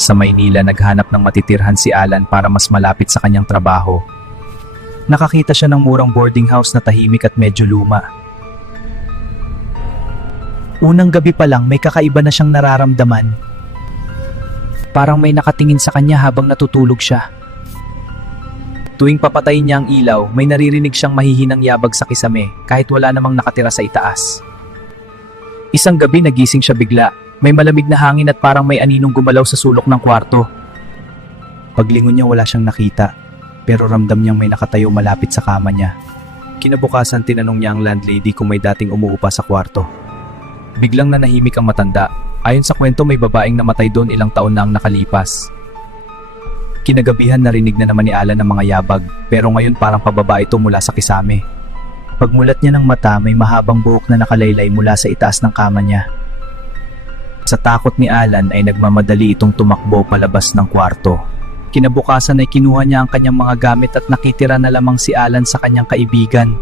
Sa Maynila, naghanap ng matitirhan si Alan para mas malapit sa kanyang trabaho. Nakakita siya ng murang boarding house na tahimik at medyo luma. Unang gabi pa lang, may kakaiba na siyang nararamdaman. Parang may nakatingin sa kanya habang natutulog siya. Tuwing papatayin niya ang ilaw, may naririnig siyang mahihinang yabag sa kisame kahit wala namang nakatira sa itaas. Isang gabi nagising siya bigla. May malamig na hangin at parang may aninong gumalaw sa sulok ng kwarto. Paglingon niya wala siyang nakita, pero ramdam niyang may nakatayo malapit sa kama niya. Kinabukasan tinanong niya ang landlady kung may dating umuupa sa kwarto. Biglang nanahimik ang matanda. Ayon sa kwento may babaeng namatay doon ilang taon na ang nakalipas. Kinagabihan narinig na naman ni Alan ang mga yabag, pero ngayon parang pababa ito mula sa kisame. Pagmulat niya ng mata, may mahabang buhok na nakalaylay mula sa itaas ng kama niya. Sa takot ni Alan ay nagmamadali itong tumakbo palabas ng kwarto. Kinabukasan ay kinuha niya ang kanyang mga gamit at nakitira na lamang si Alan sa kanyang kaibigan.